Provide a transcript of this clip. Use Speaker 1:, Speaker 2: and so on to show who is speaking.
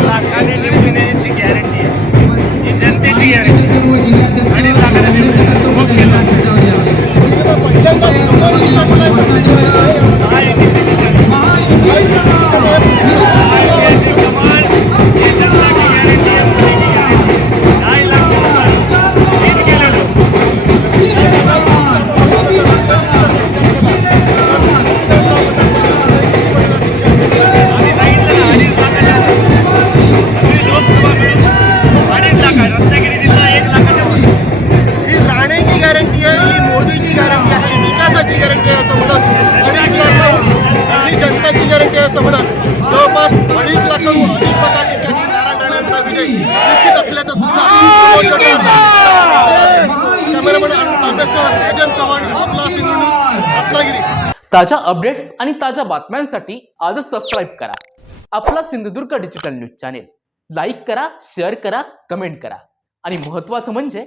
Speaker 1: लाखाने निवडून येण्याची गॅरंटी आहे ही जनतेची गॅरंटी अडीच लाखाने गॅरंटी आहे
Speaker 2: ही मोदीची गॅरंटी आहे विकासाची गॅरंटी आहे असं म्हणत अडीच लाख आणि जनताची गॅरंटी आहे असं म्हणत. जवळपास अडीच लाखाहून अधिक मताधिक्यांनी नारायण राणे विजय निश्चित असल्याचं सुद्धा प्रबोध जठार कॅमेरामॅन तांबेसह राजन चव्हाण आपला सिंधू रत्नागिरी.
Speaker 3: ताज्या अपडेट्स आणि ताज्या बातम्यांसाठी आजच सबस्क्राईब करा. आपला Sindhudurg digital news channel like करा शेअर करा कमेंट करा. आणि महत्त्वाचं म्हणजे